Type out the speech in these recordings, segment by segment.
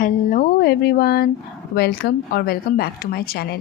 Hello everyone, welcome back to my channel.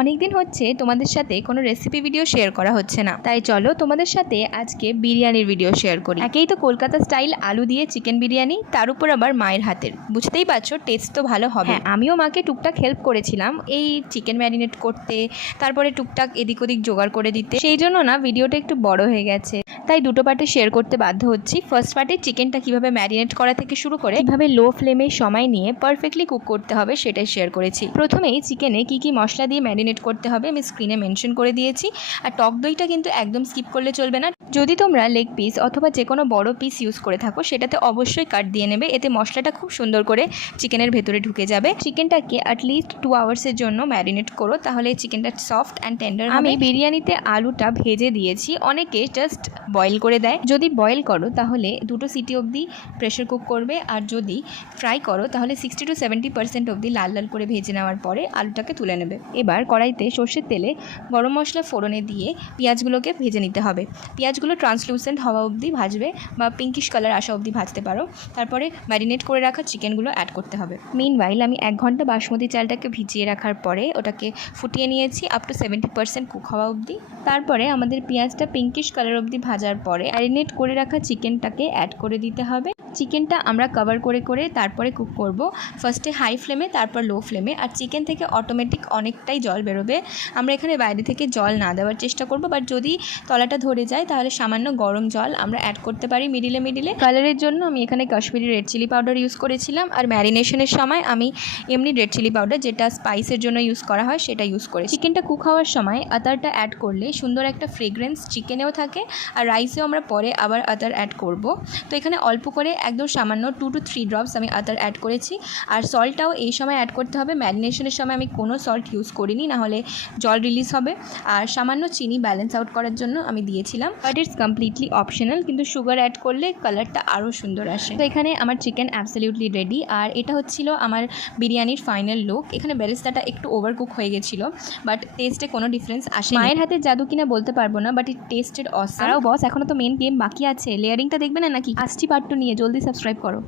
অনেক দিন হচ্ছে তোমাদের সাথে কোনো রেসিপি ভিডিও শেয়ার করা হচ্ছে না, তাই চলো তোমাদের সাথে আজকে বিরিয়ানির ভিডিও শেয়ার করি। একেই তো কলকাতা স্টাইল আলু দিয়ে চিকেন বিরিয়ানি, তার উপর আবার মায়ের হাতের, বুঝতেই পারছো টেস্ট তো ভালো হবে। আমিও মাকে টুকটাক হেল্প করেছিলাম এই চিকেন ম্যারিনেট করতে, তারপরে টুকটাক এদিক ওদিক জোগাড় করে দিতে, সেই জন্য না ভিডিওটা একটু বড় হয়ে গেছে, তাই দুটো পার্টে শেয়ার করতে বাধ্য হচ্ছি। ফার্স্ট পার্টে চিকেনটা কীভাবে ম্যারিনেট করা থেকে শুরু করে কীভাবে লো ফ্লেমে সময় নিয়ে পারফেক্টলি কুক করতে হবে সেটাই শেয়ার করেছি। প্রথমেই চিকেনে কী কী মশলা দিয়ে ম্যারিনেট করতে হবে আমি স্ক্রিনে মেনশন করে দিয়েছি। আর টক দইটা কিন্তু একদম স্কিপ করলে চলবে না। যদি তোমরা লেগ পিস অথবা যে কোনো বড় পিস ইউজ করে থাকো সেটাতে অবশ্যই কাট দিয়ে নেবে, এতে মশলাটা খুব সুন্দর করে চিকেনের ভেতরে ঢুকে যাবে। চিকেনটাকে অ্যাটলিস্ট 2 আওয়ার্সের জন্য ম্যারিনেট করো, তাহলে চিকেনটা সফট অ্যান্ড টেন্ডার। আমি বিরিয়ানিতে আলুটা ভেজে দিয়েছি, অনেকে জাস্ট বয়েল করে দেয়। যদি বয়েল করো তাহলে 2 সিটি অবধি প্রেশার কুক করবে, আর যদি ফ্রাই করো তাহলে 60 to 70% অবধি লাল লাল করে ভেজে নেওয়ার পরে আলুটাকে তুলে নেবে। এবার কড়াইতে সর্ষের তেলে গরম মশলা ফোড়নে দিয়ে পেঁয়াজগুলোকে ভেজে নিতে হবে। পেঁয়াজগুলো ট্রান্সলুসেন্ট হওয়া অবধি ভাজবে বা পিঙ্কিশ কালার আসা অবধি ভাজতে পারো। তারপরে ম্যারিনেট করে রাখা চিকেনগুলো অ্যাড করতে হবে। মিনওয়াইল আমি 1 ঘন্টা বাসমতি চালটাকে ভিজিয়ে রাখার পরে ওটাকে ফুটিয়ে নিয়েছি আপ টু 70% কুক হওয়া অবধি। তারপরে আমাদের পেঁয়াজটা পিঙ্কিশ কালার অবধি ভাজার পরে ম্যারিনেট করে রাখা চিকেনটাকে অ্যাড করে দিতে হবে। চিকেনটা আমরা কভার করে করে তারপরে কুক করব, ফার্স্টে হাই ফ্লেমে তারপর লো ফ্লেমে। আর চিকেন থেকে অটোমেটিক অনেকটাই জল বেরোবে, আমরা এখানে বাইরে থেকে জল না দেওয়ার চেষ্টা করব, বাট যদি তলাটা ধরে যায় তাহলে সামান্য গরম জল আমরা অ্যাড করতে পারি মিডিলে। কালারের জন্য আমি এখানে Kashmiri red chilli powder use করেছিলাম, আর ম্যারিনেশনের সময় আমি এমনি রেড চিলি পাউডার যেটা স্পাইসের জন্য ইউজ করা হয় সেটা ইউজ করি। চিকেনটা কুক হওয়ার সময় আদারটা অ্যাড করলে সুন্দর একটা ফ্রেগ্রেন্স চিকেনেও থাকে, আর রাইসেও আমরা পরে আবার আদার অ্যাড করব। তো এখানে অল্প করে একদম সামান্য 2 to 3 ড্রপস আমি আদার অ্যাড করেছি। আর সল্টটাও এই সময় অ্যাড করতে হবে, ম্যারিনেশনের সময় আমি কোনো সল্ট ইউজ করিনি, নাহলে জল রিলিজ হবে। আর সামান্য চিনি ব্যালেন্স আউট করার জন্য আমি দিয়েছিলাম, বাট ইটস কমপ্লিটলি অপশনাল, কিন্তু সুগার অ্যাড করলে কালারটা আরও সুন্দর আসে। তো এখানে আমার চিকেন অ্যাবসলিউটলি রেডি, আর এটা হচ্ছিল আমার বিরিয়ানির ফাইনাল লুক। এখানে বেরেস্তাটা একটু ওভারকুক হয়ে গেছিলো, বাট টেস্টে কোনো ডিফারেন্স আসে। মায়ের হাতে জাদু কিনা বলতে পারবো না, বাট ইট টেস্টেড অসাম। আরও বস, এখনও তো মেন গেম বাকি আছে, লেয়ারিংটা দেখবে না নাকি? আসছি পার্ট 2 নিয়ে, জলদি সাবস্ক্রাইব করো।